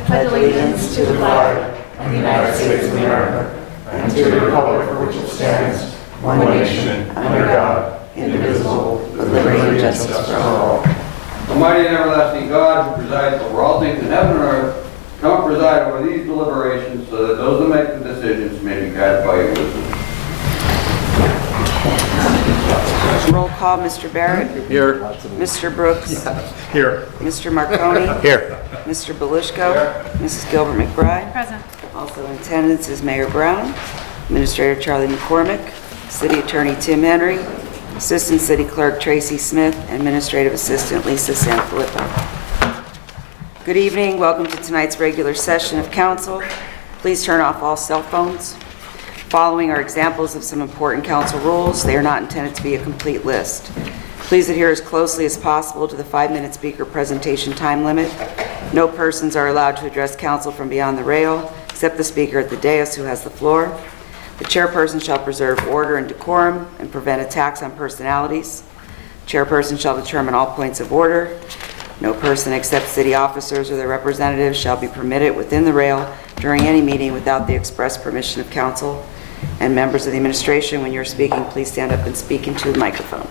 I pledge allegiance to the flag of the United States of America and to the republic for which it stands, one nation, under God, indivisible, with liberty and justice for all. Almighty and everlasting God, who presides over all things in heaven and earth, come preside over these deliberations so that those who make the decisions may be guided by your wisdom. Roll call, Mr. Barrett. Here. Mr. Brooks. Here. Mr. Marconi. Here. Mr. Belishko. Mrs. Gilbert McBride. Present. Also in attendance is Mayor Brown, Administrator Charlie McCormick, City Attorney Tim Henry, Assistant City Clerk Tracy Smith, and Administrative Assistant Lisa Sanfilippo. Good evening. Welcome to tonight's regular session of council. Please turn off all cell phones. Following are examples of some important council rules. They are not intended to be a complete list. Please adhere as closely as possible to the 5-minute speaker presentation time limit. No persons are allowed to address council from beyond the rail, except the speaker at the dais who has the floor. The chairperson shall preserve order and decorum and prevent attacks on personalities. Chairperson shall determine all points of order. No person except city officers or their representatives shall be permitted within the rail during any meeting without the express permission of council. And members of the administration, when you're speaking, please stand up and speak into the microphone.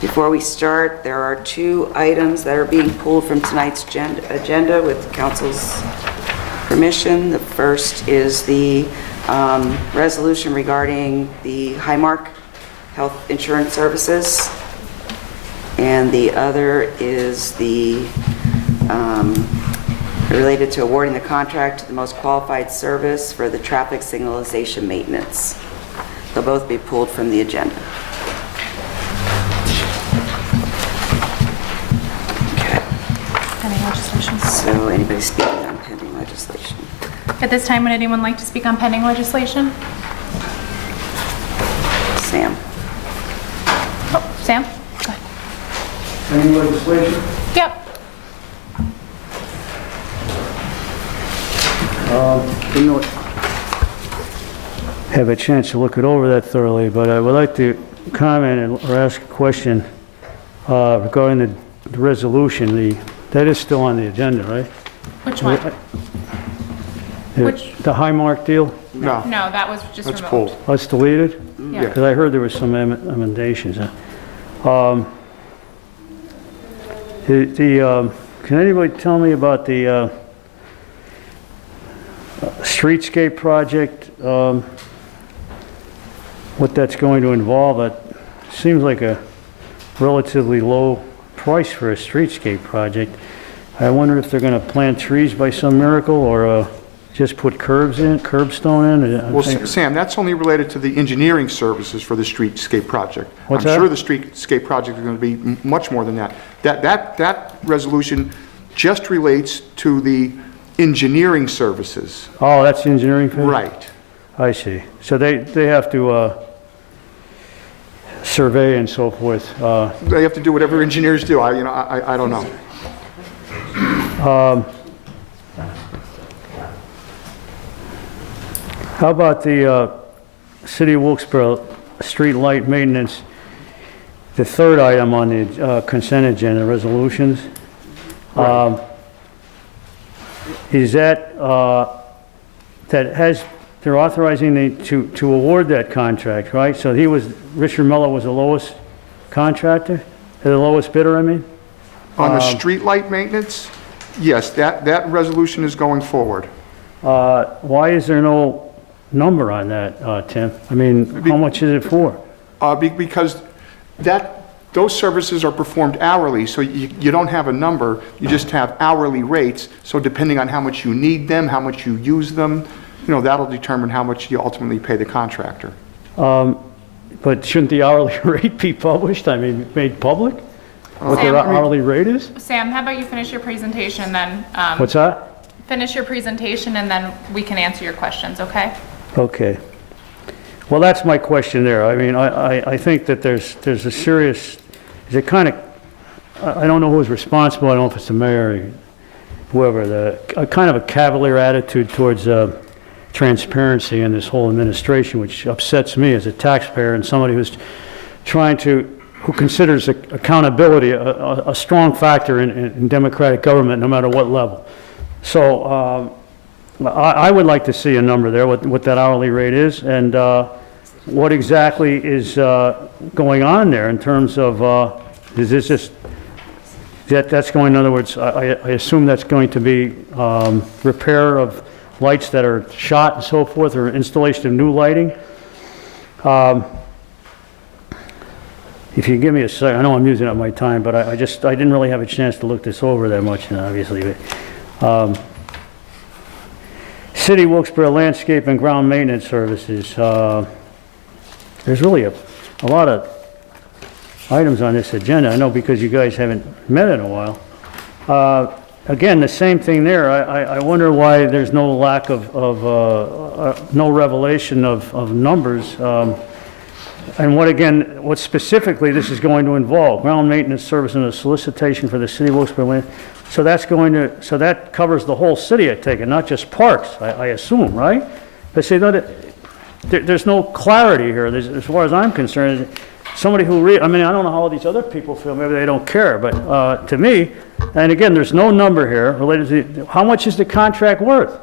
Before we start, there are 2 items that are being pulled from tonight's agenda with council's permission. The first is the resolution regarding the Highmark Health Insurance Services, and the other is the related to awarding the contract to the most qualified service for the traffic signalization maintenance. They'll both be pulled from the agenda. Okay. Pending legislation. So anybody speaking on pending legislation? At this time, would anyone like to speak on pending legislation? Sam. Oh, Sam? Go ahead. Any legislation? Yep. Didn't have a chance to look it over that thoroughly, but I would like to comment or ask a question regarding the resolution. That is still on the agenda, right? Which one? The Highmark deal? No, that was just That's removed. pulled. Oh, it's deleted? Yeah. Because I heard there was some emendations. Can anybody tell me about the streetscape project, what that's going to involve? It seems like a relatively low price for a streetscape project. I wonder if they're going to plant trees by some miracle or just put curbstone in? Well, Sam, that's only related to the engineering services for the streetscape project. What's I'm that? sure the streetscape project is going to be much more than that. That resolution just relates to the engineering services. Oh, that's the engineering fee? Right. I see. So they have to survey and so forth. They have to do whatever engineers do. I don't know. How about the City of Wilkes-Barre street light maintenance, the third item on the consent agenda, resolutions? Right. Is that, they're authorizing to award that contract, right? So Richard Mello was the lowest contractor, the lowest bidder, I mean? On the street light maintenance, yes, that resolution is going forward. Why is there no number on that, Tim? I mean, how much is it for? Because those services are performed hourly, so you don't have a number, you just have hourly rates. So depending on how much you need them, how much you use them, that'll determine how much you ultimately pay the contractor. But shouldn't the hourly rate be published? I mean, made public? What their Sam? hourly rate is? Sam, how about you finish your presentation, then What's that? finish your presentation, and then we can answer your questions, okay? Okay. Well, that's my question there. I mean, I think that there's a serious, is it kind of, I don't know who's responsible, I don't know if it's the mayor or whoever, a kind of a cavalier attitude towards transparency in this whole administration, which upsets me as a taxpayer and somebody who's who considers accountability a strong factor in democratic government, no matter what level. So I would like to see a number there, what that hourly rate is, and what exactly is going on there in terms of, is this just, that's going, in other words, I assume that's going to be repair of lights that are shot and so forth, or installation of new lighting. If you give me a second, I know I'm using up my time, but I didn't really have a chance to look this over that much, obviously. But, City Wilkes-Barre Landscape and Ground Maintenance Services. There's really a lot of items on this agenda. I know because you guys haven't met in a while. Again, the same thing there. I wonder why there's no lack of no revelation of numbers. And what specifically this is going to involve, ground maintenance service and a solicitation for the city of Wilkes-Barre land. So so that covers the whole city, I take it, not just parks, I assume, right? But see, there's no clarity here, as far as I'm concerned. Somebody who I mean, I don't know how all these other people feel, maybe they don't care, but to me, and again, there's no number here related to, how much is the contract worth?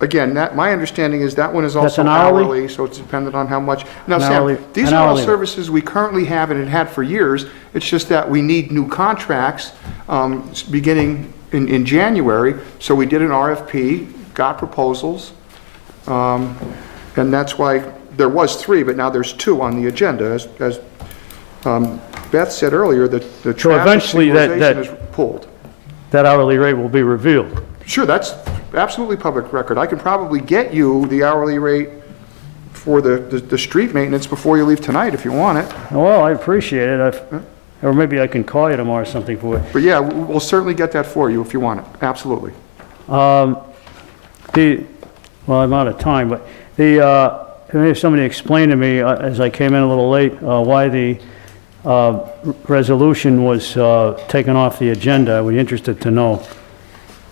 Again, my understanding is that one is That's also an hourly? hourly, so it's dependent on how much. Now, An Sam, these an are all hourly. services we currently have and have had for years. It's just that we need new contracts beginning in January. So we did an RFP, got proposals, and that's why there was 3, but now there's 2 on the agenda. As Beth said earlier, that the traffic eventually signalization is pulled. That hourly rate will be revealed. Sure, that's absolutely public record. I can probably get you the hourly rate for the street maintenance before you leave tonight if you want it. Well, I appreciate it. Or maybe I can call you tomorrow or something for it. But yeah, we'll certainly get that for you if you want it, absolutely. Well, I'm out of time, but maybe somebody explained to me, as I came in a little late, why the resolution was taken off the agenda. I would be interested to know.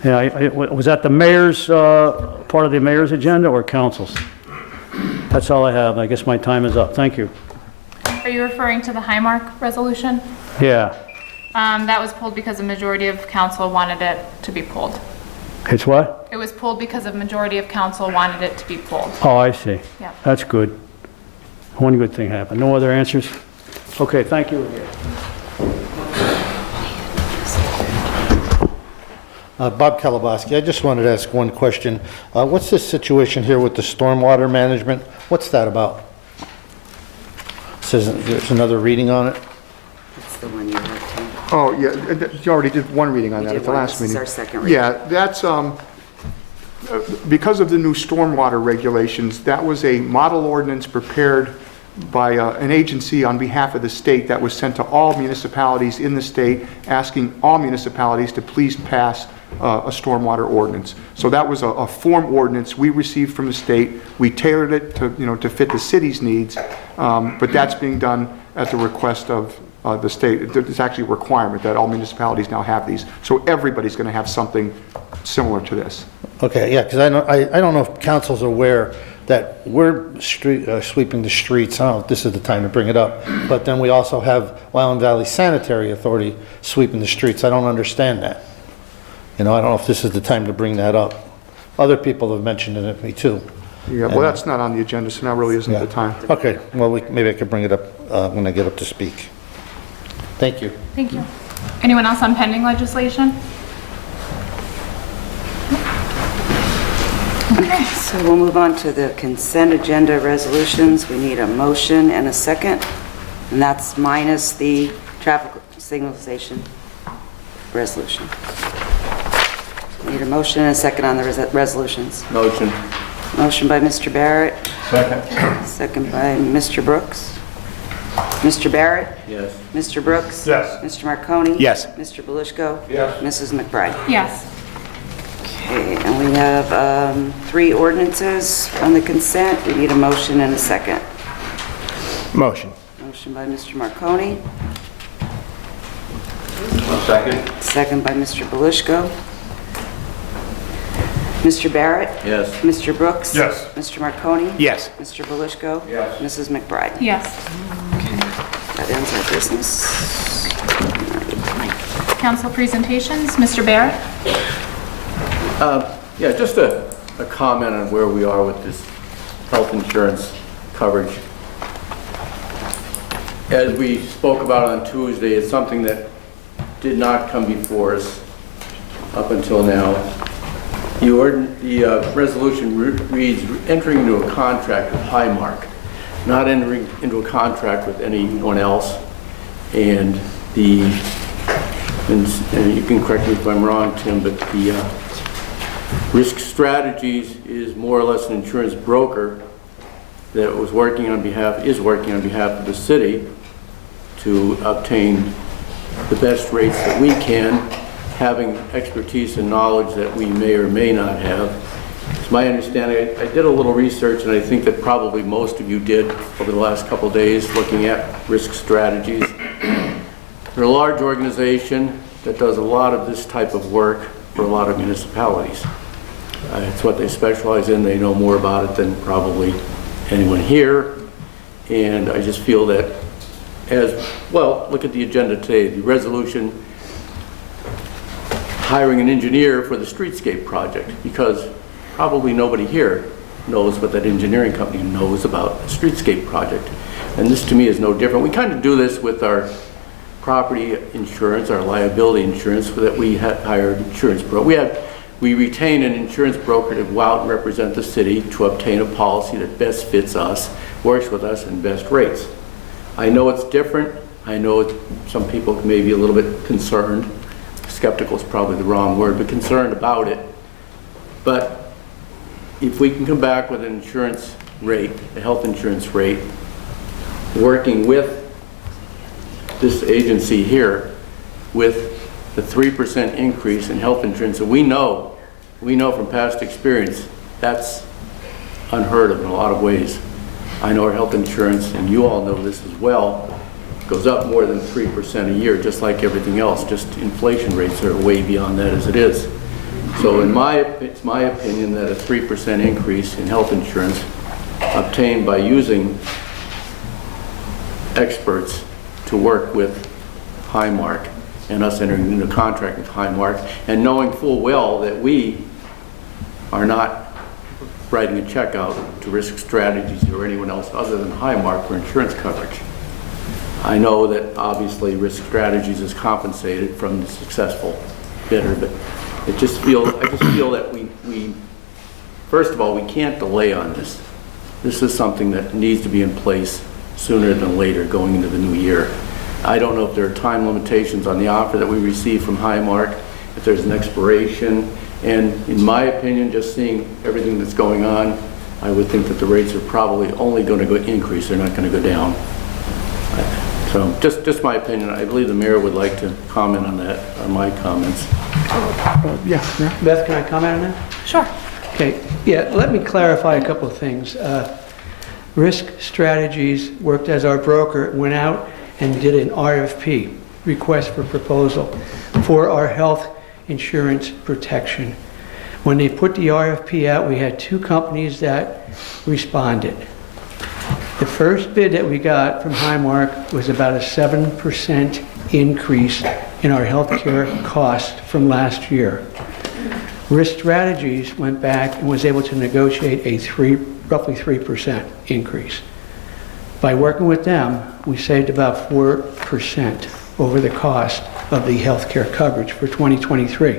Yeah, was that the mayor's, part of the mayor's agenda or council's? That's all I have. I guess my time is up. Thank you. Are you referring to the Highmark resolution? Yeah. That was pulled because a majority of council wanted it to be pulled. It's what? It was pulled because a majority of council wanted it to be pulled. Oh, I see. Yeah. That's good. One good thing happened. No other answers? Okay, thank you. Bob Kalabowski, I just wanted to ask one question. What's this situation here with the stormwater management? What's that about? Says there's another reading on it? That's the one you have to. Oh, yeah, you already did one reading on that at the last meeting. This is our second reading. Yeah, that's, because of the new stormwater regulations, that was a model ordinance prepared by an agency on behalf of the state that was sent to all municipalities in the state, asking all municipalities to please pass a stormwater ordinance. So that was a form ordinance we received from the state. We tailored it to, to fit the city's needs, but that's being done at the request of the state. It's actually a requirement that all municipalities now have these. So everybody's going to have something similar to this. Okay, yeah, because I don't know if council's aware that we're sweeping the streets. I don't know if this is the time to bring it up, but then we also have Wyland Valley Sanitary Authority sweeping the streets. I don't understand that. I don't know if this is the time to bring that up. Other people have mentioned it to me too. Yeah, well, that's not on the agenda, so now really isn't Yeah. the time. Okay, well, maybe I could bring it up when I get up to speak. Thank you. Thank you. Anyone else on pending legislation? Okay. So we'll move on to the consent agenda resolutions. We need a motion and a second, and that's minus the traffic signalization resolution. Need a motion and a second on the resolutions. Motion. Motion by Mr. Barrett, Second. second by Mr. Brooks. Mr. Barrett? Yes. Mr. Brooks? Yes. Mr. Marconi? Yes. Mr. Belushko? Yes. Mrs. McBride? Yes. Okay, and we have 3 ordinances on the consent. We need a motion and a second. Motion. Motion by Mr. Marconi, Second. second by Mr. Belushko. Mr. Barrett? Yes. Mr. Brooks? Yes. Mr. Marconi? Yes. Mr. Belushko? Yes. Mrs. McBride? Yes. That ends our business. Council presentations, Mr. Barrett? Yeah, just a comment on where we are with this health insurance coverage. As we spoke about on Tuesday, it's something that did not come before us up until now. The resolution reads, entering into a contract with Highmark, not entering into a contract with anyone else. And you can correct me if I'm wrong, Tim, but the Risk Strategies is more or less an insurance broker that is working on behalf of the city to obtain the best rates that we can, having expertise and knowledge that we may or may not have. It's my understanding, I did a little research, and I think that probably most of you did over the last couple of days looking at Risk Strategies. They're a large organization that does a lot of this type of work for a lot of municipalities. It's what they specialize in. They know more about it than probably anyone here. And I just feel that look at the agenda today, the resolution hiring an engineer for the streetscape project, because probably nobody here knows what that engineering company knows about the streetscape project. And this to me is no different. We kind of do this with our property insurance, our liability insurance, that we hired insurance broker. We retain an insurance broker to go out and represent the city to obtain a policy that best fits us, works with us, and best rates. I know it's different. I know some people may be a little bit concerned. Skeptical is probably the wrong word, but concerned about it. But if we can come back with an insurance rate, a health insurance rate, working with this agency here with the 3% increase in health insurance, and we know from past experience that's unheard of in a lot of ways. I know our health insurance, and you all know this as well, goes up more than 3% a year, just like everything else. Just inflation rates are way beyond that as it is. So it's my opinion that a 3% increase in health insurance obtained by using experts to work with Highmark and us entering into a contract with Highmark and knowing full well that we are not writing a check out to Risk Strategies or anyone else other than Highmark for insurance coverage. I know that obviously Risk Strategies is compensated from the successful bidder, but I just feel that we first of all, we can't delay on this. This is something that needs to be in place sooner than later going into the new year. I don't know if there are time limitations on the offer that we received from Highmark, if there's an expiration, and in my opinion, just seeing everything that's going on, I would think that the rates are probably only going to increase, they're not going to go down. So just my opinion. I believe the mayor would like to comment on that, on my comments. Yeah. Beth, can I comment on that? Sure. Okay, yeah, let me clarify a couple of things. Risk Strategies worked as our broker, went out and did an RFP, request for proposal, for our health insurance protection. When they put the RFP out, we had two companies that responded. The first bid that we got from Highmark was about a 7% increase in our healthcare cost from last year. Risk Strategies went back and was able to negotiate a roughly 3% increase. By working with them, we saved about 4% over the cost of the healthcare coverage for 2023.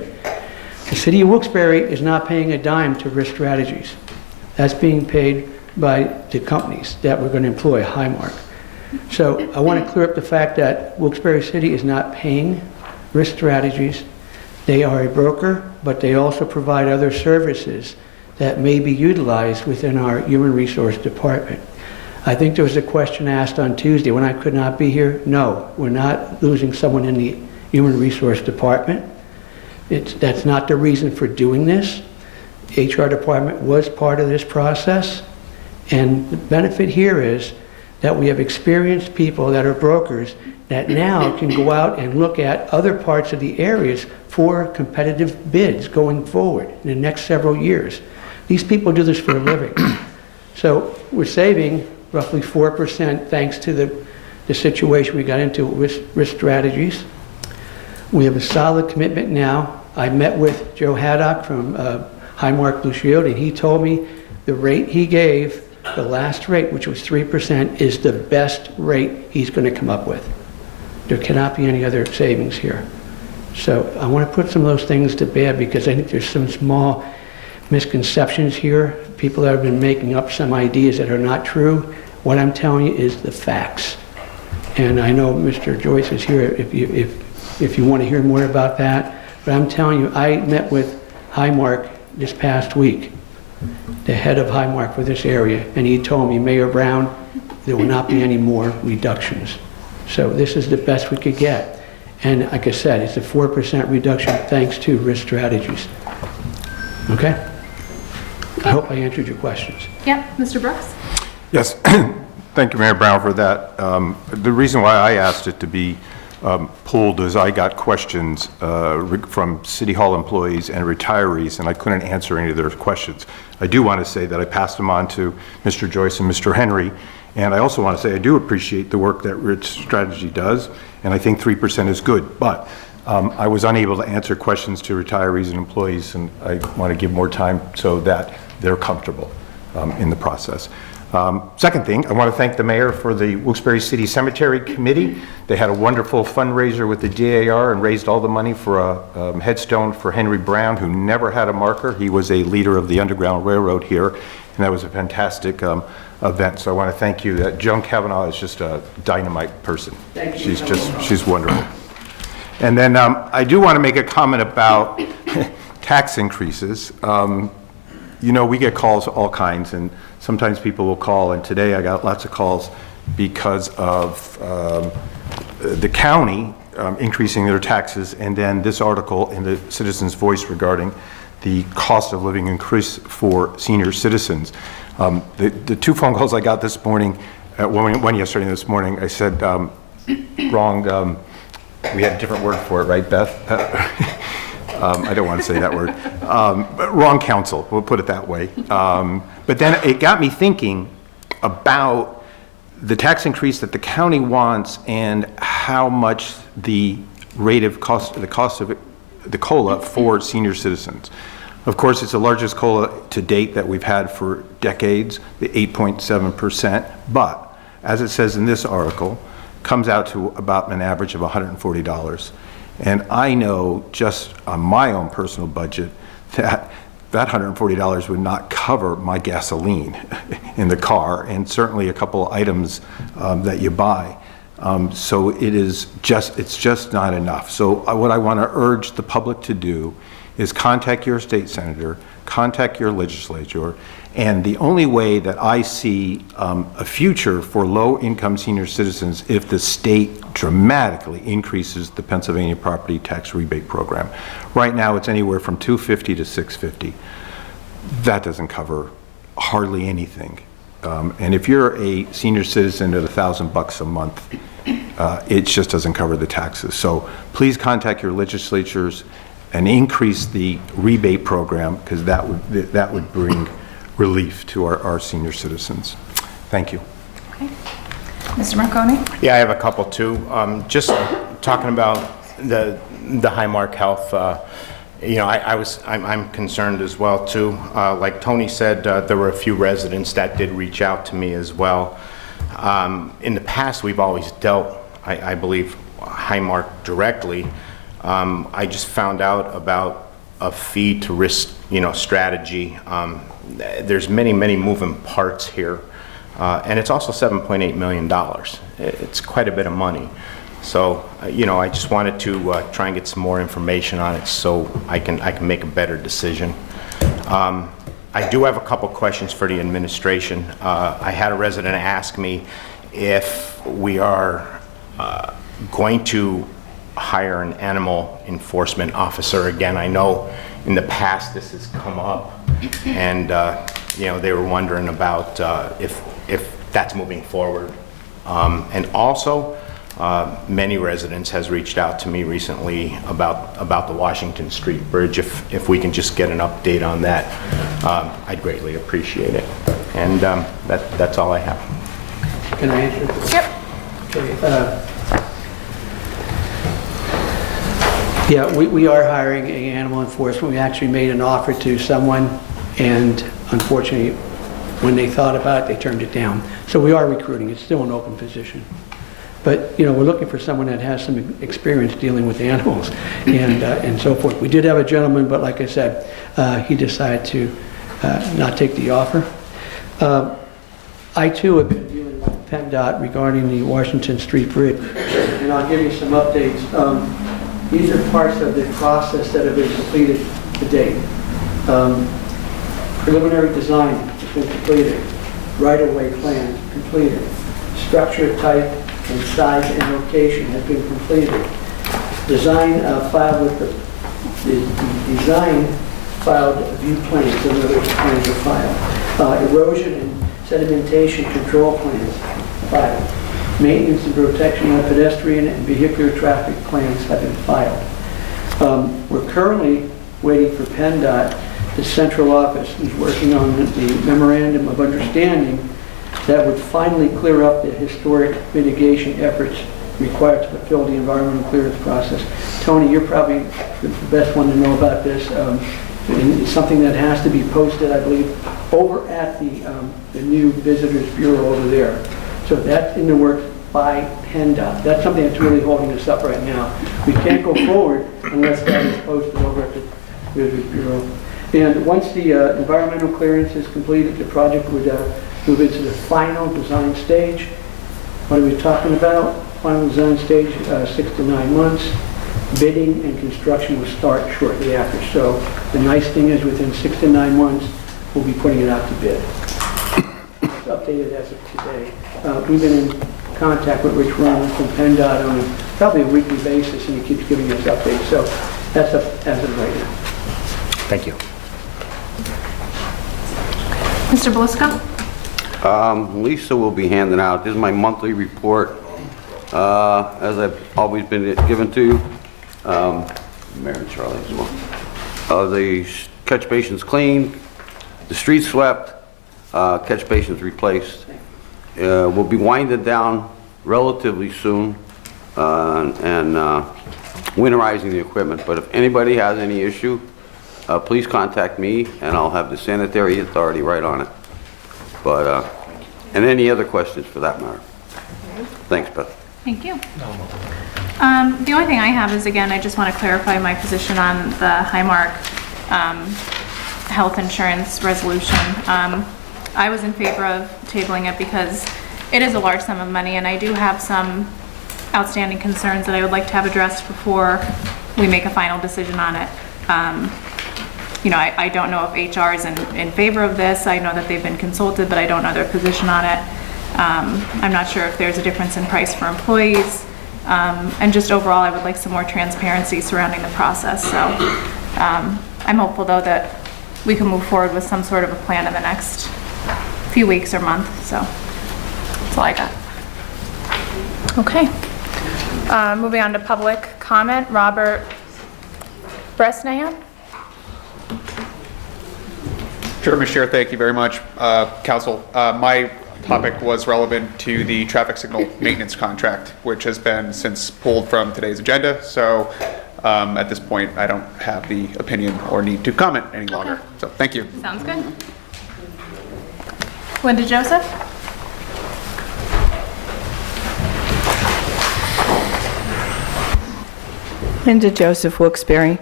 The city of Wilkes-Barre is not paying a dime to Risk Strategies. That's being paid by the companies that we're going to employ, Highmark. So I want to clear up the fact that Wilkes-Barre City is not paying Risk Strategies. They are a broker, but they also provide other services that may be utilized within our Human Resource Department. I think there was a question asked on Tuesday when I could not be here. No, we're not losing someone in the Human Resource Department. That's not the reason for doing this. The HR department was part of this process. And the benefit here is that we have experienced people that are brokers that now can go out and look at other parts of the areas for competitive bids going forward in the next several years. These people do this for a living. So we're saving roughly 4% thanks to the situation we got into with Risk Strategies. We have a solid commitment now I met with Joe Haddock from Highmark Blue Shield, and he told me the rate he gave, the last rate, which was 3%, is the best rate he's going to come up with. There cannot be any other savings here. So I want to put some of those things to bed because I think there's some small misconceptions here. People have been making up some ideas that are not true. What I'm telling you is the facts. And I know Mr. Joyce is here if you want to hear more about that. But I'm telling you, I met with Highmark this past week, the head of Highmark for this area, and he told me, Mayor Brown, there will not be any more reductions. So this is the best we could get. And like I said, it's a 4% reduction thanks to risk strategies. Okay? I hope I answered your questions. Yeah, Mr. Brooks? Yes, thank you, Mayor Brown, for that. The reason why I asked it to be pulled is I got questions from City Hall employees and retirees, and I couldn't answer any of their questions. I do want to say that I passed them on to Mr. Joyce and Mr. Henry, and I also want to say I do appreciate the work that Rich Strategy does, and I think 3% is good, but I was unable to answer questions to retirees and employees, and I want to give more time so that they're comfortable in the process. Second thing, I want to thank the mayor for the Wilkes-Barre City Cemetery Committee. They had a wonderful fundraiser with the DAR and raised all the money for a headstone for Henry Brown, who never had a marker. He was a leader of the Underground Railroad here, and that was a fantastic event. So I want to thank you. Joan Kavanaugh is just a dynamite person. Thank you. She's wonderful. And then I do want to make a comment about tax increases. You know, we get calls all kinds, and sometimes people will call, and today I got lots of calls because of the county increasing their taxes, and then this article in the Citizen's Voice regarding the cost of living increase for senior citizens. The two phone calls I got this morning, one yesterday and this morning, I said, wrong, we had a different word for it, right, Beth? I don't want to say that word. But wrong counsel, we'll put it that way. But then it got me thinking about the tax increase that the county wants and how much the rate of cost, the cost of the COLA for senior citizens. Of course, it's the largest COLA to date that we've had for decades, the 8.7%, but as it says in this article, comes out to about an average of $140. And I know just on my own personal budget that $140 would not cover my gasoline in the car, and certainly a couple of items that you buy. So it's just not enough. So what I want to urge the public to do is contact your state senator, contact your legislature, and the only way that I see a future for low-income senior citizens if the state dramatically increases the Pennsylvania property tax rebate program. Right now, it's anywhere from $250 to $650. That doesn't cover hardly anything. And if you're a senior citizen at $1,000 a month, it just doesn't cover the taxes. So please contact your legislatures and increase the rebate program, because that would bring relief to our senior citizens. Thank you. Okay. Mr. Marconi? Yeah, I have a couple too. Just talking about the Highmark Health, you know, I'm concerned as well too. Like Tony said, there were a few residents that did reach out to me as well. In the past, we've always dealt, I believe, Highmark directly. I just found out about a fee to risk, strategy. There's many moving parts here. And it's also $7.8 million. It's quite a bit of money. So, I just wanted to try and get some more information on it so I can make a better decision. I do have a couple questions for the administration. I had a resident ask me if we are going to hire an animal enforcement officer again. I know in the past this has come up, and they were wondering about if that's moving forward. And also, many residents has reached out to me recently about the Washington Street Bridge. If we can just get an update on that, I'd greatly appreciate it. And that's all I have. Can I answer? Yep. Okay. Yeah, we are hiring a animal enforcement. We actually made an offer to someone, and unfortunately, when they thought about it, they turned it down. So we are recruiting. It's still an open position. But, you know, we're looking for someone that has some experience dealing with animals and so forth. We did have a gentleman, but like I said, he decided to not take the offer. I too have been dealing with PennDOT regarding the Washington Street Bridge, and I'll give you some updates. These are parts of the process that have been completed to date. Preliminary design has been completed. Right-of-way plan completed. Structure type and size and location has been completed. Design filed with the design filed view plans, and other plans are filed. Erosion and sedimentation control plans filed. Maintenance and protection of pedestrian and vehicular traffic plans have been filed. We're currently waiting for PennDOT, the central office, who's working on the memorandum of understanding that would finally clear up the historic mitigation efforts required to fulfill the environmental clearance process. Tony, you're probably the best one to know about this. And it's something that has to be posted, I believe, over at the new Visitors Bureau over there. So that's in the works by PennDOT. That's something that's really holding us up right now. We can't go forward unless that is posted over at the Visitors Bureau. And once the environmental clearance is completed, the project would move into the final design stage. What are we talking about? Final design stage, 6 to 9 months. Bidding and construction will start shortly after. So the nice thing is within 6 to 9 months, we'll be putting it out to bid. It's updated as of today. We've been in contact with Rich Roman from PennDOT on probably a weekly basis, and he keeps giving us updates. So that's up as of right now. Thank you. Mr. Belisco? Lisa will be handing out, this is my monthly report, as I've always been given to you, Mayor and Charlie as well. The catch basin's cleaned, the streets swept, catch basin's replaced. We'll be winding down relatively soon and winterizing the equipment, but if anybody has any issue, please contact me and I'll have the sanitary authority right on it. But, and any other questions for that matter. Thanks, Beth. Thank you. The only thing I have is, again, I just want to clarify my position on the Highmark health insurance resolution. I was in favor of tabling it because it is a large sum of money, and I do have some outstanding concerns that I would like to have addressed before we make a final decision on it. You know, I don't know if HR is in favor of this. I know that they've been consulted, but I don't know their position on it. I'm not sure if there's a difference in price for employees. And just overall, I would like some more transparency surrounding the process. So I'm hopeful, though, that we can move forward with some sort of a plan in the next few weeks or month. So that's all I got. Okay. Moving on to public comment. Robert Bresnahan. Sure, Mr. Chair, thank you very much. Council, my topic was relevant to the traffic signal maintenance contract, which has been since pulled from today's agenda. So at this point, I don't have the opinion or need to comment any longer. So thank you. Sounds good. Linda Joseph. Linda Joseph, Wilkes-Barre.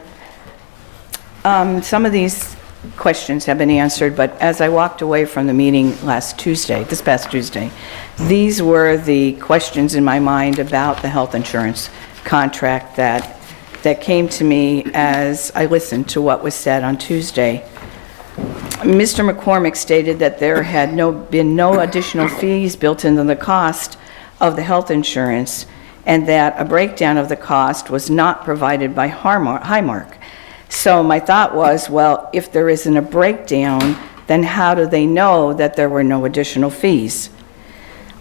Some of these questions have been answered, but as I walked away from the meeting this past Tuesday, these were the questions in my mind about the health insurance contract that came to me as I listened to what was said on Tuesday. Mr. McCormick stated that there had been no additional fees built into the cost of the health insurance, and that a breakdown of the cost was not provided by Highmark. So my thought was, well, if there isn't a breakdown, then how do they know that there were no additional fees?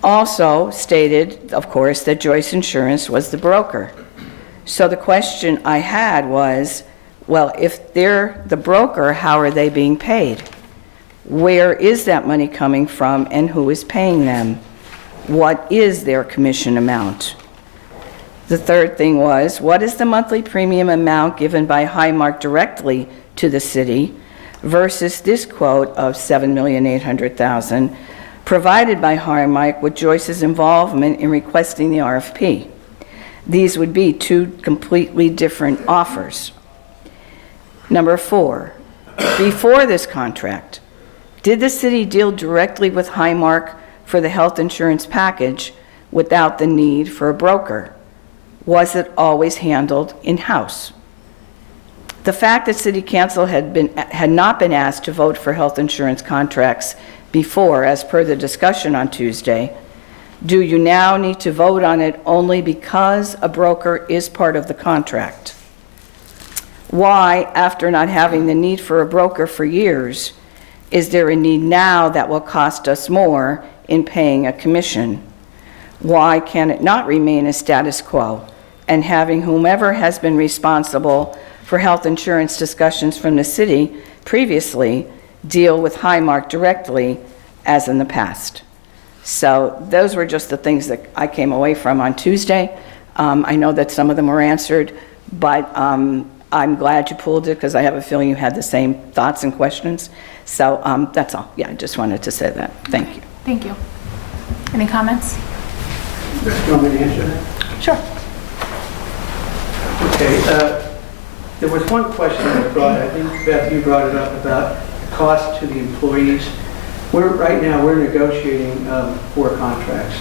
Also stated, of course, that Joyce Insurance was the broker. So the question I had was, well, if they're the broker, how are they being paid? Where is that money coming from, and who is paying them? What is their commission amount? The third thing was, what is the monthly premium amount given by Highmark directly to the city versus this quote of $7,800,000 provided by Highmark with Joyce's involvement in requesting the RFP? These would be two completely different offers. Number 4, before this contract, did the city deal directly with Highmark for the health insurance package without the need for a broker? Was it always handled in-house? The fact that City Council had not been asked to vote for health insurance contracts before, as per the discussion on Tuesday, do you now need to vote on it only because a broker is part of the contract? Why, after not having the need for a broker for years, is there a need now that will cost us more in paying a commission? Why can it not remain a status quo and having whomever has been responsible for health insurance discussions from the city previously deal with Highmark directly as in the past? So those were just the things that I came away from on Tuesday. I know that some of them were answered, but I'm glad you pulled it because I have a feeling you had the same thoughts and questions. So that's all. Yeah, I just wanted to say that. Thank you. Thank you. Any comments? Do you want me to answer that? Sure. Okay, there was one question that brought, I think Beth, you brought it up about the cost to the employees. Right now, we're negotiating 4 contracts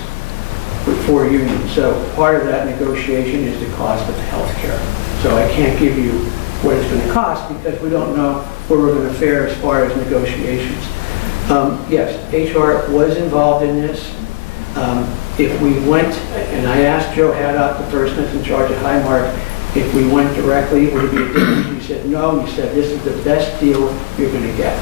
with 4 unions. So part of that negotiation is the cost of the health care. So I can't give you what it's going to cost because we don't know where we're going to fare as far as negotiations. Yes, HR was involved in this. If we went, and I asked Joe Haddock, the person that's in charge of Highmark, if we went directly, would it be a difference? He said no. He said this is the best deal you're going to get.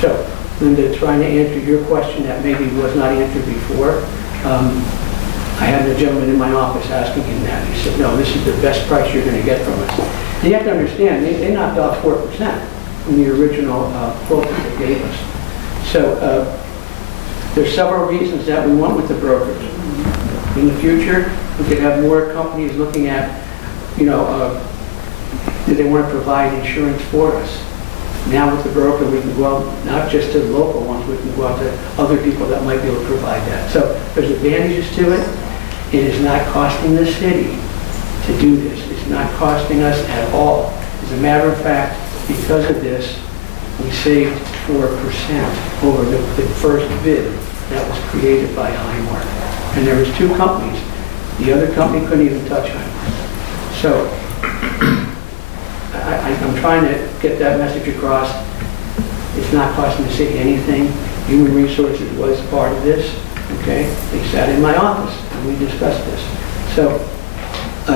So, Linda, trying to answer your question that maybe was not answered before, I had a gentleman in my office asking him that. He said, no, this is the best price you're going to get from us. And you have to understand, they knocked off 4% from the original quote that they gave us. So there's several reasons that we went with the brokers. In the future, we could have more companies looking at, do they want to provide insurance for us? Now with the broker, we can go out, not just to the local ones, we can go out to other people that might be able to provide that. So there's advantages to it. It is not costing the city to do this. It's not costing us at all. As a matter of fact, because of this, we saved 4% over the first bid that was created by Highmark. And there was 2 companies. The other company couldn't even touch Highmark. So I'm trying to get that message across. It's not costing the city anything. Human Resources was part of this, okay? They sat in my office and we discussed this. So I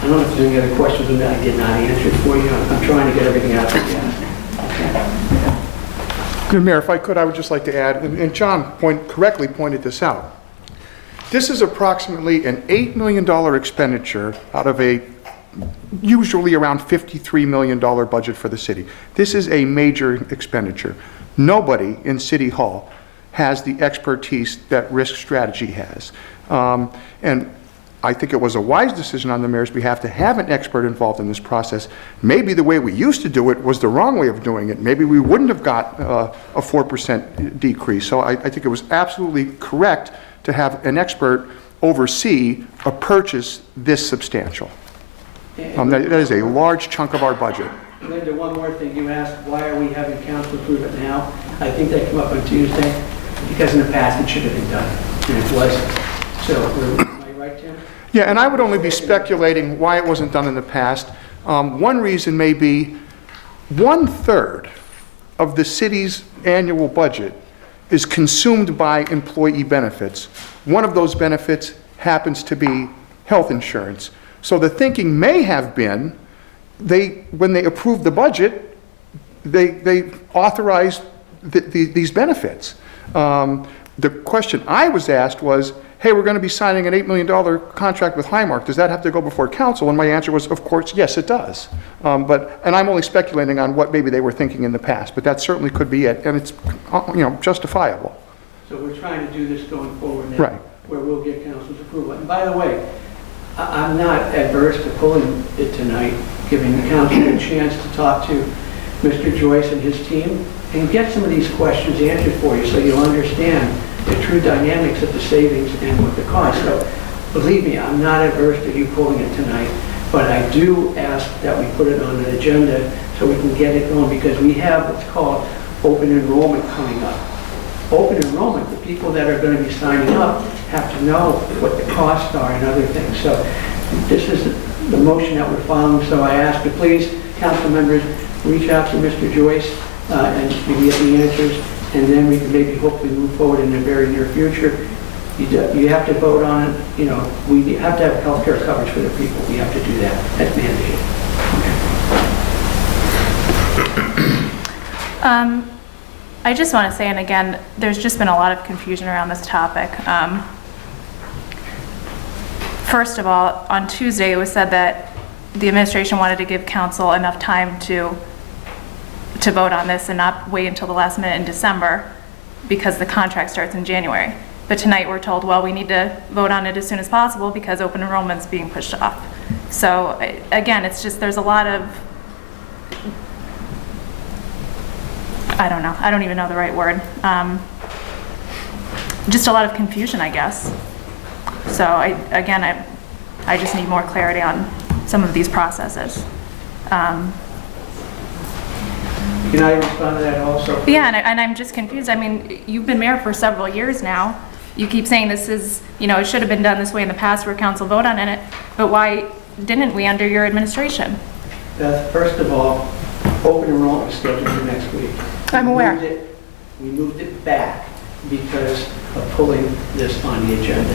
don't know if there's any other questions that I did not answer for you. I'm trying to get everything out there. Okay. Good Mayor, if I could, I would just like to add, and John correctly pointed this out. This is approximately an $8 million expenditure out of a usually around $53 million budget for the city. This is a major expenditure. Nobody in City Hall has the expertise that Risk Strategy has. And I think it was a wise decision on the mayor's behalf to have an expert involved in this process. Maybe the way we used to do it was the wrong way of doing it. Maybe we wouldn't have got a 4% decrease. So I think it was absolutely correct to have an expert oversee a purchase this substantial. That is a large chunk of our budget. Linda, one more thing. You asked, why are we having council approve it now? I think that came up on Tuesday, because in the past it should have been done, and it wasn't. So, am I right, Tim? Yeah, and I would only be speculating why it wasn't done in the past. One reason may be 1/3 of the city's annual budget is consumed by employee benefits. One of those benefits happens to be health insurance. So the thinking may have been, when they approved the budget, they authorized these benefits. The question I was asked was, hey, we're going to be signing an $8 million contract with Highmark. Does that have to go before council? And my answer was, of course, yes, it does. And I'm only speculating on what maybe they were thinking in the past, but that certainly could be it, and it's justifiable. So we're trying to do this going forward now, Right. where we'll get council's approval. And by the way, I'm not adverse to pulling it tonight, giving the council a chance to talk to Mr. Joyce and his team and get some of these questions answered for you so you'll understand the true dynamics of the savings and what the cost. So believe me, I'm not adverse to you pulling it tonight, but I do ask that we put it on an agenda so we can get it going, because we have what's called open enrollment coming up. Open enrollment, the people that are going to be signing up have to know what the costs are and other things. So this is the motion that we're following, so I ask you, please, council members, reach out to Mr. Joyce and we get the answers, and then we can maybe hopefully move forward in the very near future. You have to vote on it, you know, we have to have health care coverage for the people. We have to do that. That's mandated. I just want to say, and again, there's just been a lot of confusion around this topic. First of all, on Tuesday, it was said that the administration wanted to give council enough time to vote on this and not wait until the last minute in December because the contract starts in January. But tonight we're told, well, we need to vote on it as soon as possible because open enrollment's being pushed off. So again, it's just, there's a lot of, I don't know, I don't even know the right word. Just a lot of confusion, I guess. So I just need more clarity on some of these processes. Can I respond to that also? Yeah, and I'm just confused. I mean, you've been mayor for several years now. You keep saying this is, you know, it should have been done this way in the past where council vote on it, but why didn't we under your administration? Beth, first of all, open enrollment is scheduled for next week. I'm aware. We moved it back because of pulling this on the agenda.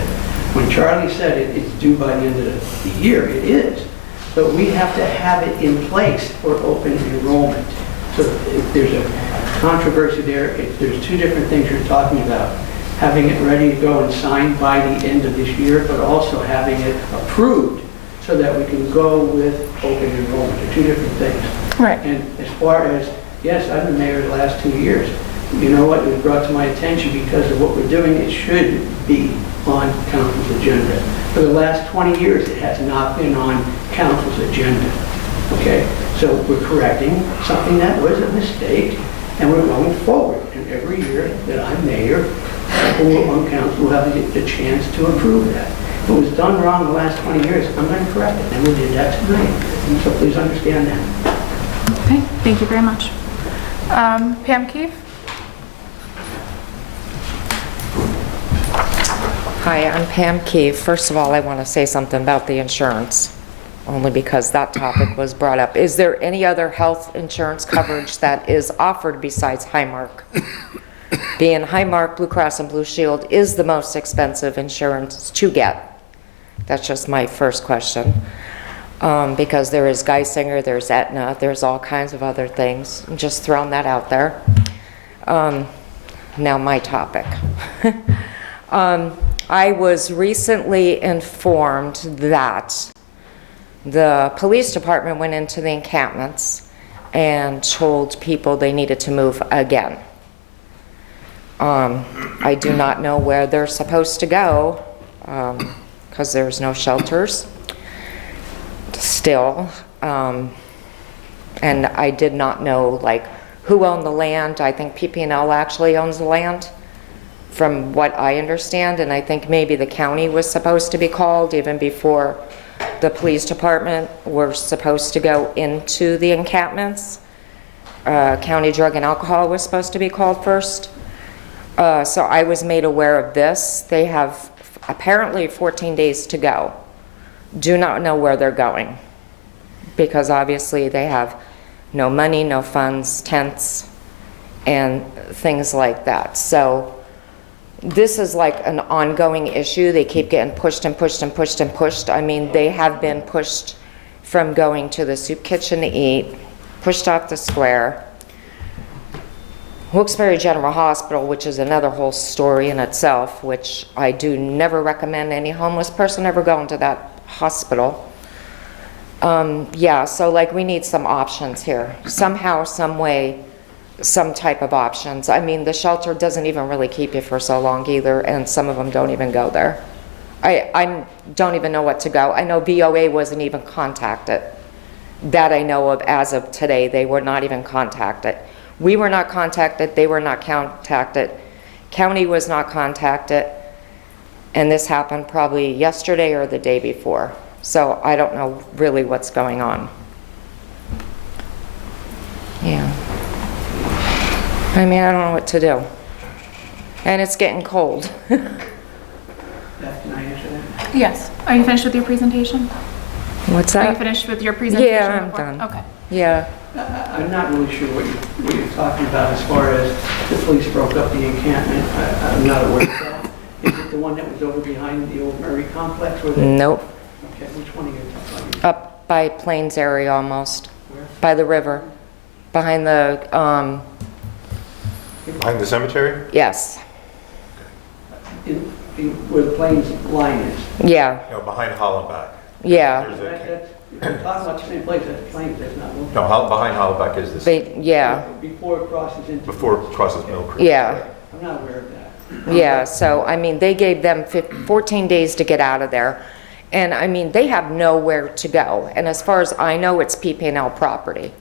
When Charlie said it's due by the end of the year, it is. But we have to have it in place for open enrollment. So if there's a controversy there, there's two different things you're talking about. Having it ready to go and signed by the end of this year, but also having it approved so that we can go with open enrollment. They're two different things. Right. And as far as, yes, I've been mayor the last 2 years. You know what, it was brought to my attention because of what we're doing, it should be on council's agenda. For the last 20 years, it has not been on council's agenda. Okay? So we're correcting something that was a mistake, and we're going forward. And every year that I'm mayor, people on council will have the chance to approve that. If it was done wrong the last 20 years, I'm going to correct it, and we did that tonight. So please understand that. Okay, thank you very much. Pam Keefe? Hi, I'm Pam Keefe. First of all, I want to say something about the insurance, only because that topic was brought up. Is there any other health insurance coverage that is offered besides Highmark? Being Highmark, Blue Cross and Blue Shield is the most expensive insurance to get. That's just my first question. Because there is Geisinger, there's Aetna, there's all kinds of other things. I'm just throwing that out there. Now my topic. I was recently informed that the police department went into the encampments and told people they needed to move again. I do not know where they're supposed to go because there's no shelters still. And I did not know like who owned the land. I think PP&L actually owns the land, from what I understand, and I think maybe the county was supposed to be called even before the police department were supposed to go into the encampments. County Drug and Alcohol was supposed to be called first. So I was made aware of this. They have apparently 14 days to go. Do not know where they're going, because obviously they have no money, no funds, tents, and things like that. So this is like an ongoing issue. They keep getting pushed and pushed and pushed and pushed. I mean, they have been pushed from going to the soup kitchen to eat, pushed off the square. Wilkes-Barre General Hospital, which is another whole story in itself, which I do never recommend any homeless person ever go into that hospital. Yeah, so like we need some options here. Somehow, some way, some type of options. I mean, the shelter doesn't even really keep you for so long either, and some of them don't even go there. I don't even know what to go. I know VOA wasn't even contacted. That I know of as of today, they were not even contacted. We were not contacted, they were not contacted. County was not contacted, and this happened probably yesterday or the day before. So I don't know really what's going on. Yeah. I mean, I don't know what to do. And it's getting cold. Can I answer that? Yes. Are you finished with your presentation? What's Are you that? finished with your presentation? Yeah, I'm before? done. Okay. Yeah. I'm not really sure what you're talking about as far as the police broke up the encampment. I'm not aware of that. Is it the one that was over behind the old Murray complex? Or Nope. Okay, which one are you talking about? Up by Plains area almost. Where? By the river. Behind the, Behind the cemetery? yes. Where the Plains line is. Yeah, No, behind Hollenbach. yeah. There's a, If you're talking about the same place, that's Plains, that's not Wilkes. no, behind Hollenbach is this, But, yeah, Before it crosses into. before it crosses Mill Creek. yeah. I'm not aware of that. Yeah, so, I mean, they gave them 14 days to get out of there. And, I mean, they have nowhere to go. And as far as I know, it's PP&L property.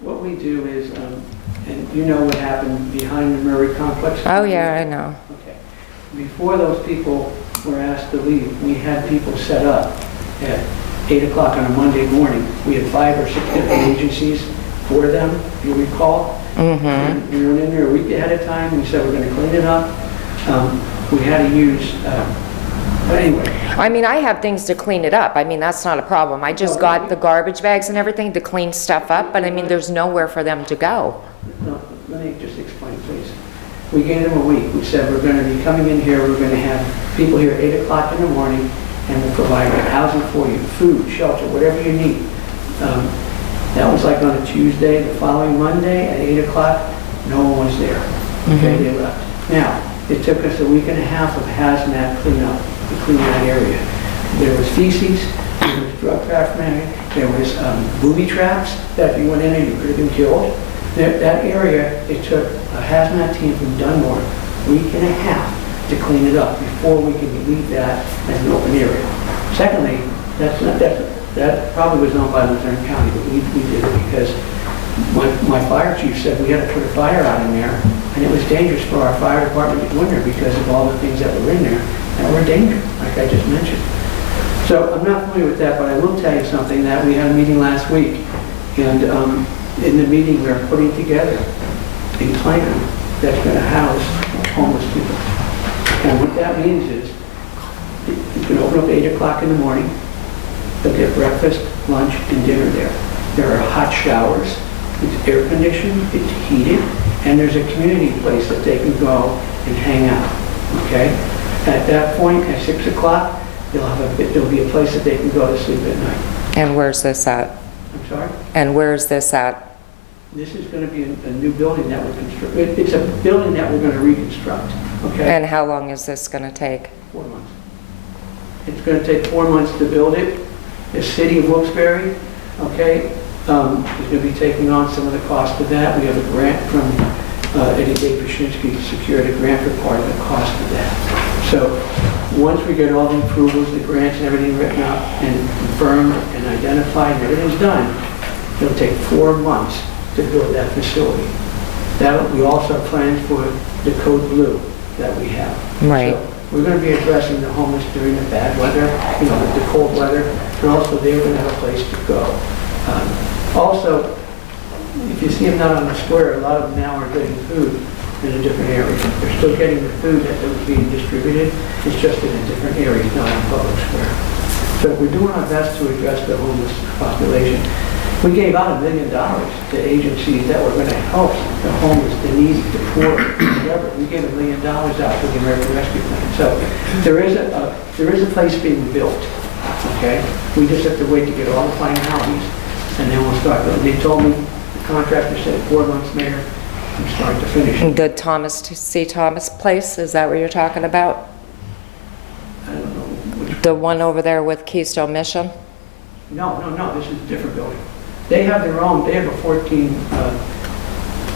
What we do is, and you know what happened behind the Murray complex? Oh, yeah, I know. Okay. Before those people were asked to leave, we had people set up at 8 o'clock on a Monday morning. We had 5 or 6 different agencies for them, if you recall. And we went in there a week ahead of time. We said we're going to clean it up. We had to use, but anyway. I mean, I have things to clean it up. I mean, that's not a problem. I just got the garbage bags and everything to clean stuff up, but I mean, there's nowhere for them to go. No, let me just explain, please. We gave them a week. We said we're going to be coming in here, we're going to have people here at 8 o'clock in the morning, and we'll provide housing for you, food, shelter, whatever you need. That was like on a Tuesday. The following Monday at 8 o'clock, no one was there. Okay, they left. Now, it took us a week and a half of hazmat cleanup to clean that area. There was feces, there was drug trafficking, there was booby traps that if you went in and you could have been killed. That area, it took a hazmat team from Dunmore a week and a half to clean it up before we could leave that as an open area. Secondly, that probably was known by Luzerne County, but we did it because my fire chief said we had to put a fire out in there, and it was dangerous for our fire department to go in there because of all the things that were in there that were dangerous, like I just mentioned. So I'm not familiar with that, but I will tell you something that we had a meeting last week, and in the meeting we are putting together a plan that's going to house homeless people. And what that means is you can open up at 8 o'clock in the morning, they'll get breakfast, lunch, and dinner there. There are hot showers, it's air conditioned, it's heated, and there's a community place that they can go and hang out, okay? At that point, at 6 o'clock, there'll be a place that they can go to sleep at night. And where's this at? I'm sorry? And where's this at? This is going to be a new building that we're constructing. It's a building that we're going to reconstruct, okay? And how long is this going to take? 4 months. It's going to take 4 months to build it. The city of Wilkes-Barre, okay, is going to be taking on some of the cost of that. We have a grant from Eddie J. Pashinsky secured a grant for part of the cost of that. So once we get all the approvals, the grants and everything written up and confirmed and identified and everything's done, it'll take 4 months to build that facility. We also have plans for the Code Blue that we have. Right. So we're going to be addressing the homeless during the bad weather, the cold weather, but also they're going to have a place to go. Also, if you see them out on the square, a lot of them now are getting food in a different area. They're still getting the food that was being distributed, it's just in a different area, not on public square. So we're doing our best to address the homeless population. We gave out $1 million to agencies that were going to help the homeless, the needy, the poor, whatever. We gave $1 million out to the American Rescue Plan. So there is a place being built, okay? We just have to wait to get all the finalities, and then we'll start building. They told me, the contractor said 4 months, Mayor, from start to finish. The Thomas C. Thomas place, is that what you're talking about? I don't know. The one over there with Keystone Mission? No, this is a different building. They have their own, they have a 14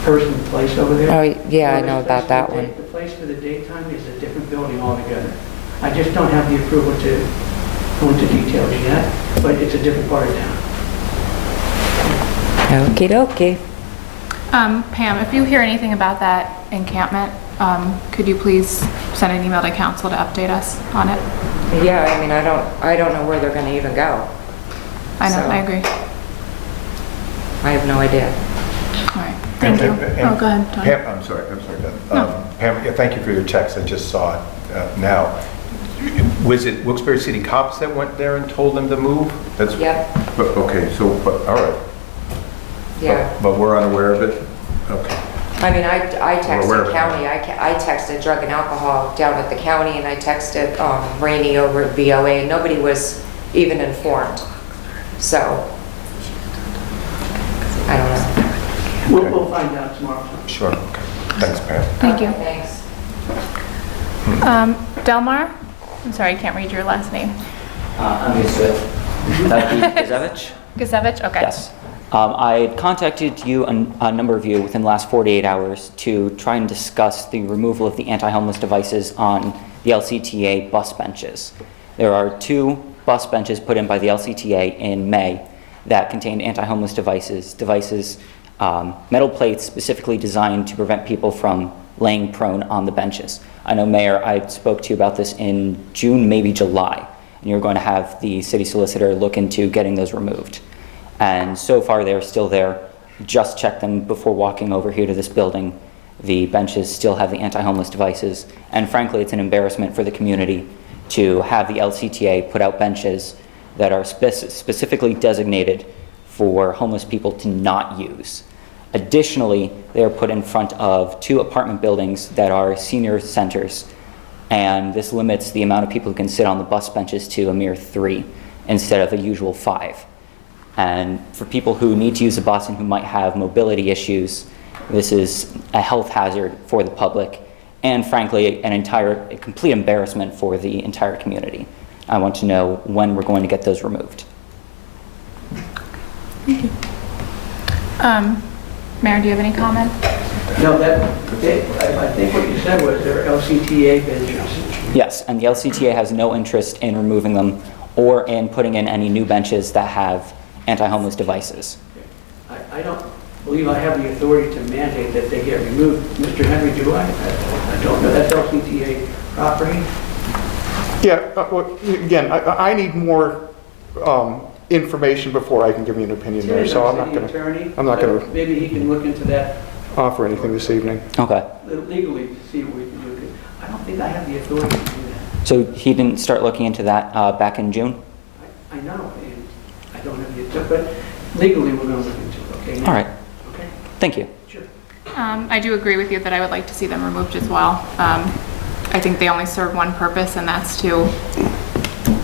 person place over there. Oh, yeah, I So know this about place that for the one. The place for the daytime is a different building altogether. I just don't have the approval to go into details yet, but it's a different part of town. Okie dokie. Pam, if you hear anything about that encampment, could you please send an email to council to update us on it? Yeah, I mean, I don't know where they're gonna even go. I know, So- I agree. I have no idea. All right, thank you. Oh, go ahead, Tony. Pam, I'm sorry, Beth. Pam, yeah, thank you for your text, I just saw it now. Was it Wilkes-Barre City cops that went there and told them to move? That's. Yep. Okay, so, all right. Yeah. But we're unaware of it? Okay. I mean, I We're aware of texted it. county, I texted drug and alcohol down at the county, and I texted Rainey over at VOA, and nobody was even informed. So, I don't know. We'll find out tomorrow. Sure, okay. Thanks, Pam. Thank you. Thanks. Delmar? I'm sorry, I can't read your last name. I'm Gizevich. Gizevich? Okay. Yes. I contacted you, a number of you, within the last 48 hours to try and discuss the removal of the anti-homeless devices on the LCTA bus benches. There are 2 bus benches put in by the LCTA in May that contained anti-homeless devices, metal plates specifically designed to prevent people from laying prone on the benches. I know, Mayor, I spoke to you about this in June, maybe July, and you're going to have the city solicitor look into getting those removed. And so far, they're still there. Just checked them before walking over here to this building. The benches still have the anti-homeless devices, and frankly, it's an embarrassment for the community to have the LCTA put out benches that are specifically designated for homeless people to not use. Additionally, they are put in front of 2 apartment buildings that are senior centers, and this limits the amount of people who can sit on the bus benches to a mere 3 instead of a usual 5. And for people who need to use a bus and who might have mobility issues, this is a health hazard for the public and frankly a complete embarrassment for the entire community. I want to know when we're going to get those removed. Mayor, do you have any comment? No, I think what you said was there are LCTA benches. Yes, and the LCTA has no interest in removing them or in putting in any new benches that have anti-homeless devices. I don't believe I have the authority to mandate that they get removed. Mr. Henry, do I? I don't know. That's LCTA property. Yeah, well, again, I need more information before I can give you an opinion there, so I'm not going to Maybe he can look into that offer anything this evening. Okay. legally to see what we can do. I don't think I have the authority to do that. So he didn't start looking into that back in June? I know, and I don't have the authority, but legally we're going to look into it, okay? All right. Okay? Thank you. Sure. I do agree with you that I would like to see them removed as well. I think they only serve one purpose, and that's to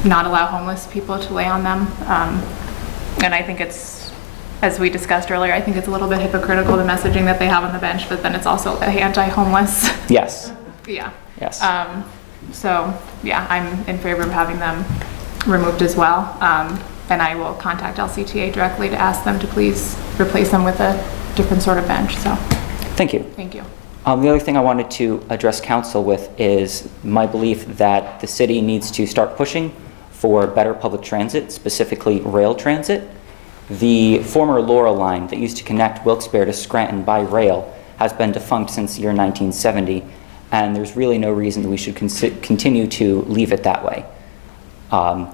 not allow homeless people to lay on them. And I think it's, as we discussed earlier, I think it's a little bit hypocritical, the messaging that they have on the bench, but then it's also anti-homeless. Yes. Yeah. Yes. So, yeah, I'm in favor of having them removed as well. And I will contact LCTA directly to ask them to please replace them with a different sort of bench, so. Thank you. Thank you. The other thing I wanted to address council with is my belief that the city needs to start pushing for better public transit, specifically rail transit. The former Laurel line that used to connect Wilkes-Barre to Scranton by rail has been defunct since the year 1970, and there's really no reason that we should continue to leave it that way.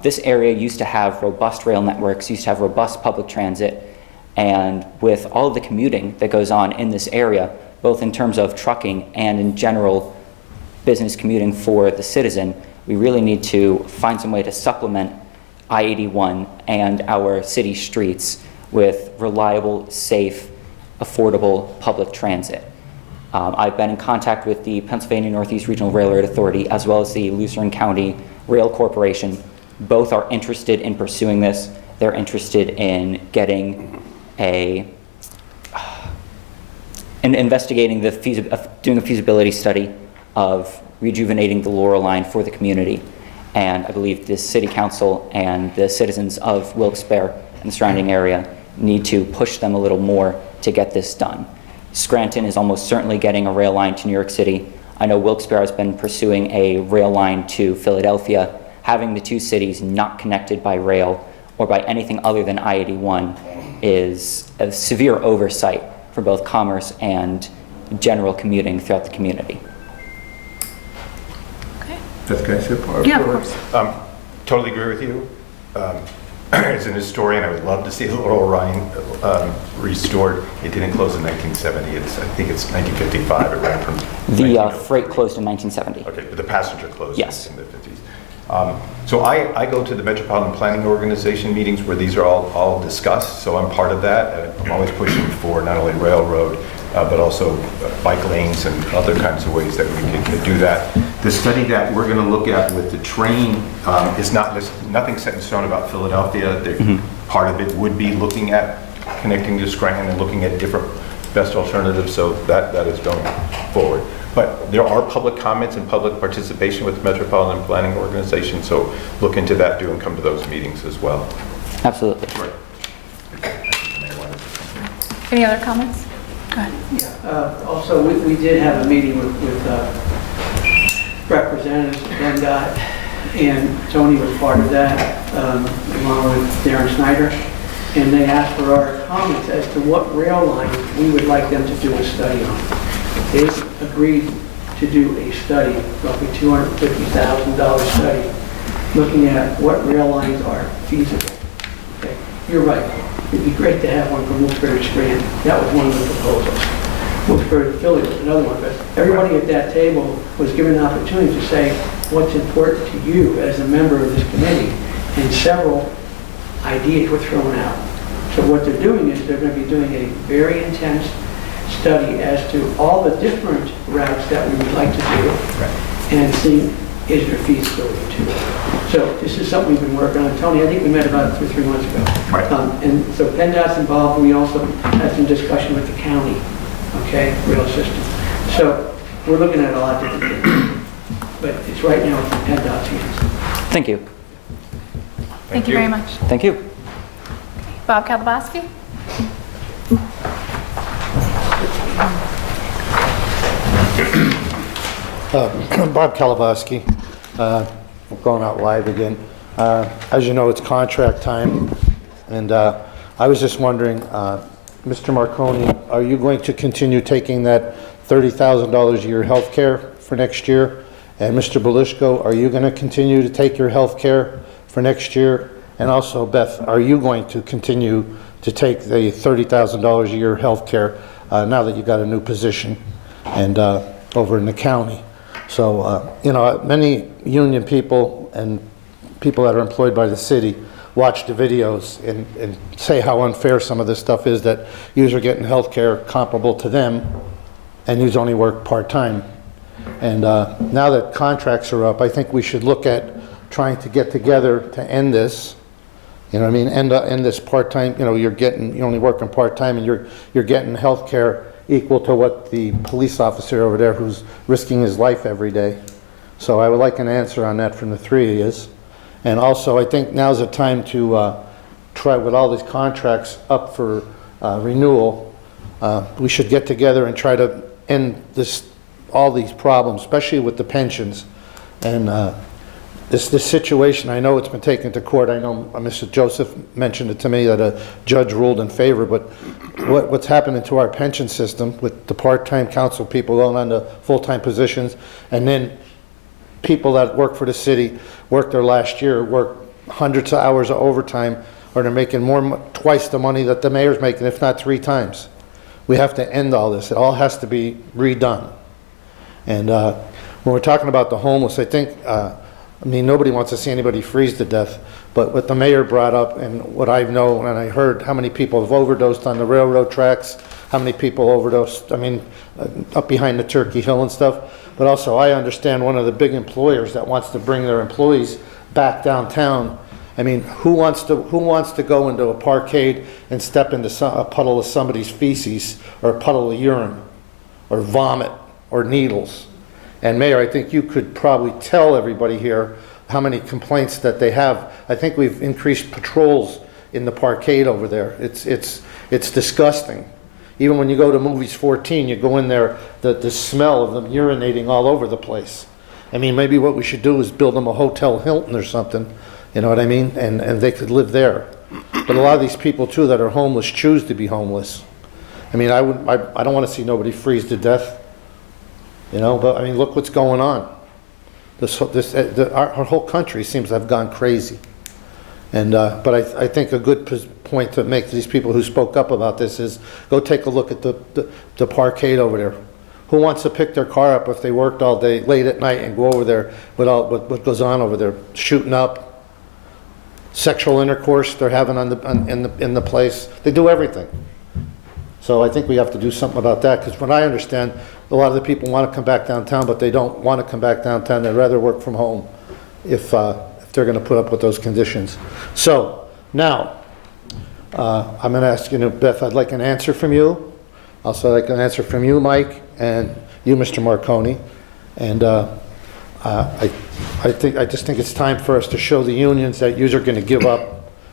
This area used to have robust rail networks, used to have robust public transit, and with all of the commuting that goes on in this area, both in terms of trucking and in general business commuting for the citizen, we really need to find some way to supplement I-81 and our city streets with reliable, safe, affordable public transit. I've been in contact with the Pennsylvania Northeast Regional Railroad Authority as well as the Lucerne County Rail Corporation. Both are interested in pursuing this. They're interested in getting in investigating doing a feasibility study of rejuvenating the Laurel line for the community. And I believe the city council and the citizens of Wilkes-Barre and the surrounding area need to push them a little more to get this done. Scranton is almost certainly getting a rail line to New York City. I know Wilkes-Barre has been pursuing a rail line to Philadelphia. Having the two cities not connected by rail or by anything other than I-81 is a severe oversight for both commerce and general commuting throughout the community. Okay. That's good, so Yeah, of course. Totally agree with you. As an historian, I would love to see the Laurel Rhine restored. It didn't close in 1970. I think it's 1955. It ran from... The freight closed in 1970. Okay, but the passenger closed Yes. in the 50s. So I go to the Metropolitan Planning Organization meetings where these are all discussed, so I'm part of that. I'm always pushing for not only railroad, but also bike lanes and other kinds of ways that we can do that. The study that we're going to look at with the train is nothing set in stone about Philadelphia. Part of it would be looking at connecting to Scranton and looking at different best alternatives, so that is going forward. But there are public comments and public participation with the Metropolitan Planning Organization, so look into that too and come to those meetings as well. Absolutely. Right. Any other comments? Go ahead. Also, we did have a meeting with representatives of PennDOT, and Tony was part of that, along with Darren Snyder, and they asked for our comments as to what rail line we would like them to do a study on. They agreed to do a study, roughly $250,000 study, looking at what rail lines are feasible. Okay, you're right. It'd be great to have one from Wilkes-Barre to Scranton. That was one of the proposals. Wilkes-Barre to Philly was another one, but everybody at that table was given an opportunity to say what's important to you as a member of this committee, and several ideas were thrown out. So what they're doing is they're going to be doing a very intense study as to all the different routes that we would like to do, and seeing is there feasibility to it. So this is something we've been working on. Tony, I think we met about 2 or 3 months ago. Right. And so PennDOT's involved. We also had some discussion with the county, okay, rail system. So we're looking at a lot of different things, but it's right now in PennDOT's hands. Thank you. Thank you very much. Thank you. Bob Kalabowski? Bob Kalabowski, we're going out live again. As you know, it's contract time, and I was just wondering, Mr. Marconi, are you going to continue taking that $30,000 a year health care for next year? And Mr. Belishko, are you going to continue to take your health care for next year? And also, Beth, are you going to continue to take the $30,000 a year health care now that you got a new position and over in the county? So, you know, many union people and people that are employed by the city watch the videos and say how unfair some of this stuff is, that yous are getting health care comparable to them and yous only work part-time. And now that contracts are up, I think we should look at trying to get together to end this. You know what I mean? End this part-time, you know, you're only working part-time and you're getting health care equal to what the police officer over there who's risking his life every day. So I would like an answer on that from the three of yous. And also, I think now's the time to try, with all these contracts up for renewal, we should get together and try to end all these problems, especially with the pensions. And this situation, I know it's been taken to court. I know Mr. Joseph mentioned it to me that a judge ruled in favor, but what's happening to our pension system with the part-time council people going on to full-time positions, and then people that work for the city, work their last year, work hundreds of hours of overtime, or they're making twice the money that the mayor's making, if not 3 times. We have to end all this. It all has to be redone. And when we're talking about the homeless, I think, I mean, nobody wants to see anybody freeze to death, but what the mayor brought up and what I know and I heard, how many people have overdosed on the railroad tracks, how many people overdosed, I mean, up behind the Turkey Hill and stuff. But also, I understand one of the big employers that wants to bring their employees back downtown. I mean, who wants to go into a parkade and step into a puddle of somebody's feces or a puddle of urine or vomit or needles? And Mayor, I think you could probably tell everybody here how many complaints that they have. I think we've increased patrols in the parkade over there. It's disgusting. Even when you go to Movies 14, you go in there, the smell of them urinating all over the place. I mean, maybe what we should do is build them a Hotel Hilton or something, you know what I mean? And they could live there. But a lot of these people too that are homeless choose to be homeless. I mean, I don't want to see nobody freeze to death, you know, but I mean, look what's going on. Our whole country seems to have gone crazy. And, but I think a good point to make to these people who spoke up about this is go take a look at the parkade over there. Who wants to pick their car up if they worked all day late at night and go over there with all what goes on over there? Shooting up, sexual intercourse they're having in the place. They do everything. So I think we have to do something about that, because what I understand, a lot of the people want to come back downtown, but they don't want to come back downtown. They'd rather work from home if they're going to put up with those conditions. So now, I'm going to ask you, Beth, I'd like an answer from you. Also, I'd like an answer from you, Mike, and you, Mr. Marconi. And I just think it's time for us to show the unions that you are going to give up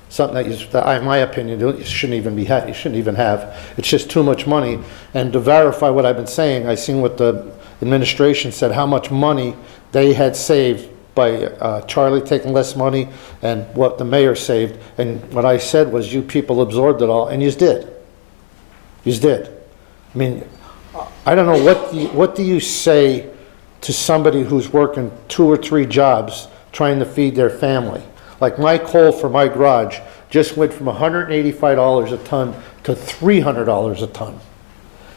something that in my opinion, you shouldn't even have. It's just too much money. And to verify what I've been saying, I seen what the administration said, how much money they had saved by Charlie taking less money and what the mayor saved. And what I said was, you people absorbed it all, and you did. You did. I mean, I don't know, what do you say to somebody who's working 2 or 3 jobs trying to feed their family? Like my coal for my garage just went from $185 a ton to $300 a ton.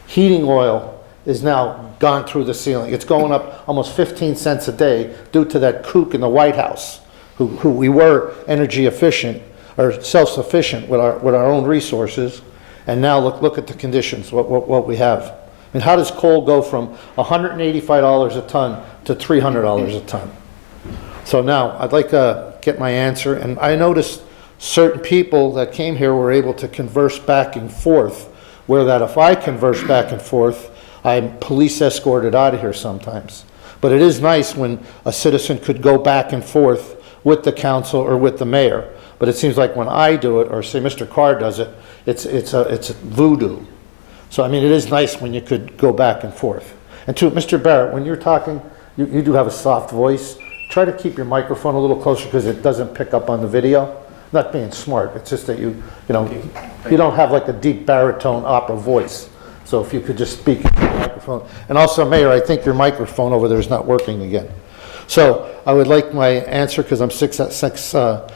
Heating oil is now gone through the ceiling. It's going up almost 15 cents a day due to that kook in the White House, who we were energy efficient or self-sufficient with our own resources. And now look at the conditions, what we have. I mean, how does coal go from $185 a ton to $300 a ton? So now I'd like to get my answer. And I noticed certain people that came here were able to converse back and forth, where that if I converse back and forth, I'm police escorted out of here sometimes. But it is nice when a citizen could go back and forth with the council or with the mayor. But it seems like when I do it, or say Mr. Carr does it, it's voodoo. So I mean, it is nice when you could go back and forth. And to Mr. Barrett, when you're talking, you do have a soft voice. Try to keep your microphone a little closer because it doesn't pick up on the video. Not being smart, it's just that you don't have like a deep baritone opera voice. So if you could just speak into the microphone. And also, Mayor, I think your microphone over there is not working again. So I would like my answer, because I'm 6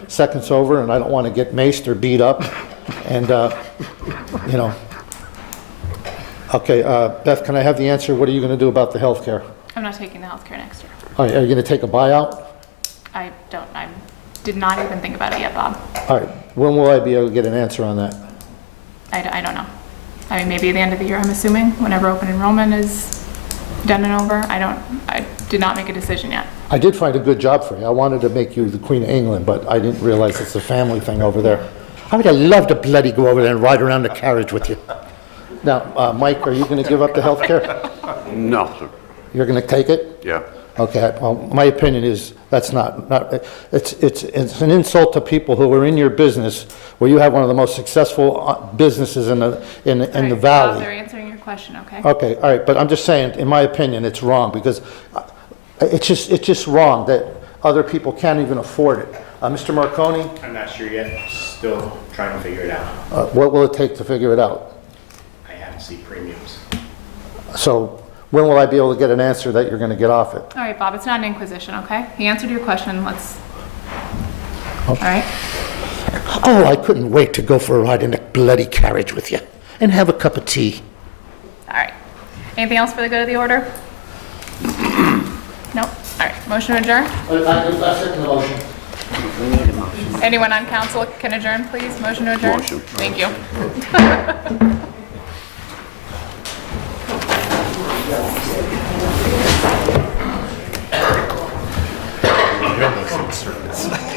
seconds over and I don't want to get maced or beat up. And, Okay, Beth, can I have the answer? What are you going to do about the health care? I'm not taking the healthcare next year. Are you going to take a buyout? I did not even think about it yet, Bob. All right, when will I be able to get an answer on that? I don't know. I mean, maybe at the end of the year, I'm assuming, whenever open enrollment is done and over. I did not make a decision yet. I did find a good job for you. I wanted to make you the Queen of England, but I didn't realize it's a family thing over there. I would have loved to bloody go over there and ride around the carriage with you. Now, Mike, are you going to give up the health care? No, sir. You're going to take it? Yeah. Okay, well, my opinion is that's not it's an insult to people who are in your business, where you have one of the most successful businesses in the Bob, valley. they're answering your question, okay? Okay, all right, but I'm just saying, in my opinion, it's wrong, because it's just wrong that other people can't even afford it. Mr. Marconi? I'm not sure yet, still trying to figure it out. What will it take to figure it out? I haven't seen premiums. So when will I be able to get an answer that you're going to get off it? All right, Bob, it's not an inquisition, okay? He answered your question, all right? Oh, I couldn't wait to go for a ride in the bloody carriage with you and have a cup of tea. All right. Anything else for the good of the order? Nope. All right, motion to adjourn? I second the motion. Anyone on council can adjourn, please? Motion to adjourn? Motion. Thank you. You're listening service.